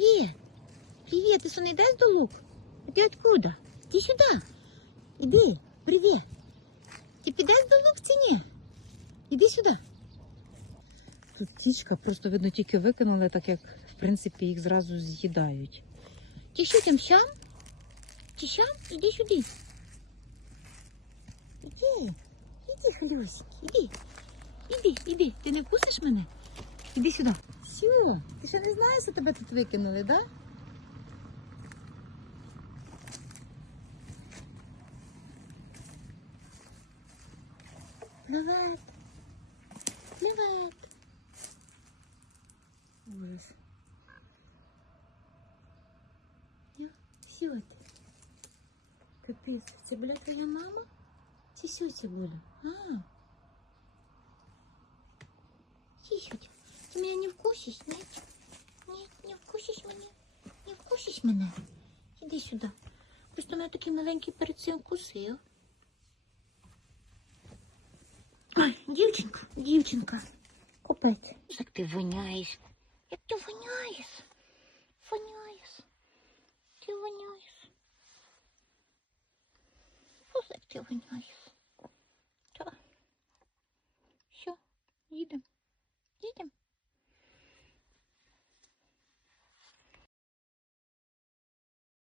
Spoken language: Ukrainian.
Привет. Привет, ты что, не даешь до лук? А ты откуда? Иди сюда. Иди. Привет. Ти підеш до лук чи ні? Іди сюди. Тут птічка просто видно тільки викинули, так як в принципі їх зразу з'їдають. Ти що там сям? Ти сям? Іди сюди. Іди. Іди, Халюсик, іди. Іди, іди. Ти не вкусиш мене? Іди сюди. Все. Ти ще не знаєш, що тебе тут викинули, да? Привет. Привет. Все ти. Капець, це була твоя мама? Чи що це було? А. Тихо. Ти мене не вкусиш, нет? Нет, не вкусиш мене. Не мене. Іди сюди. Просто мене такий маленький перед цим вкусив. Ой, дівчинка, дівчинка. Купець. Як ти воняєш? Як ти воняєш? Воняєш. Ти воняєш. Просто як ти воняєш. Так. Все, їдемо. Їдемо.